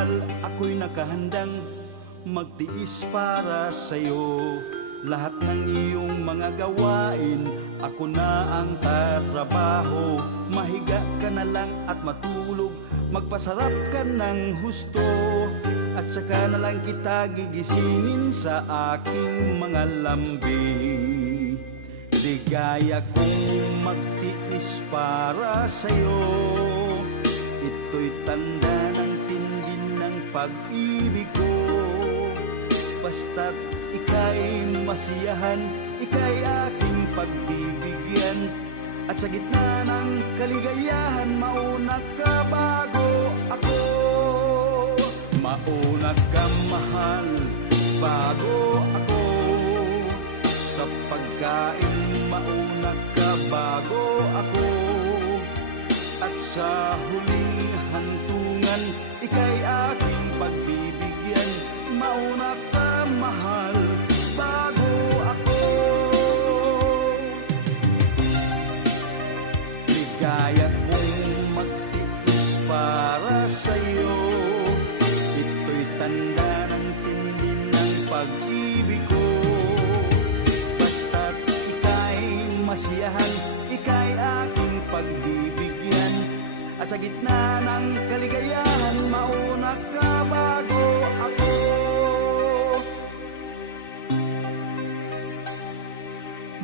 Mahal, ako'y nakahandang magtiis para sa'yo. Lahat ng iyong mga gawain, ako na ang tatrabaho. Mahiga ka na lang at matulog, magpasarap ka ng husto. At saka na lang kita gigisingin sa aking mga lambing. Ligaya kong magtiis para sa'yo, ito'y tanda ng tindi ng pag-ibig ko. Basta't ika'y masiyahan, ika'y aking pagbibigyan. At sa gitna ng kaligayahan, mauna ka bago ako. Mauna ka mahal, bago ako. Sa pagkain, mauna ka bago ako. At sa huling hantungan, ika'y aking pagbibigyan. Mauna ka mahal, bago ako. Ligaya kong magtiis para sa'yo, ito'y tanda ng tindi ng pag-ibig ko. Basta't ika'y masiyahan, ika'y aking pagbibigyan. At sa gitna ng kaligayahan, mauna ka bago ako.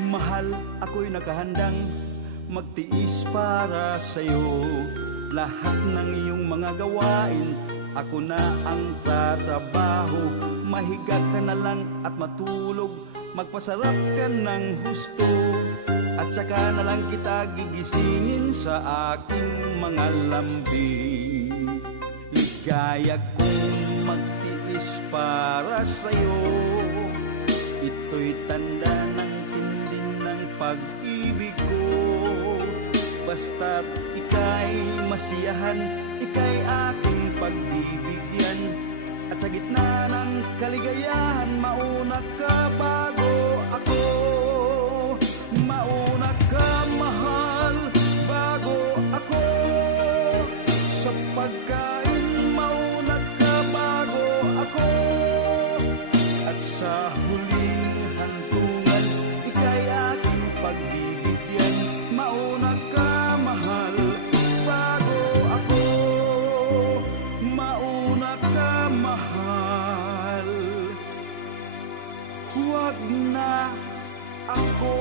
Mahal, ako'y nakahandang magtiis para sa'yo. Lahat ng iyong mga gawain, ako na ang tatrabaho. Mahiga ka na lang at matulog, magpasarap ka ng husto. At saka na lang kita gigisingin sa aking mga lambing. Ligaya kong magtiis para sa'yo, ito'y tanda ng tindi ng pag-ibig ko. Basta't ika'y masiyahan, ika'y aking pagbibigyan. At sa gitna ng kaligayahan, mauna ka bago ako. Mauna ka mahal, bago ako. Sa pagkain, mauna ka bago ako. At sa huling hantungan, ika'y aking pagbibigyan. Mauna ka mahal, bago ako. Mauna ka mahal, huwag na ako.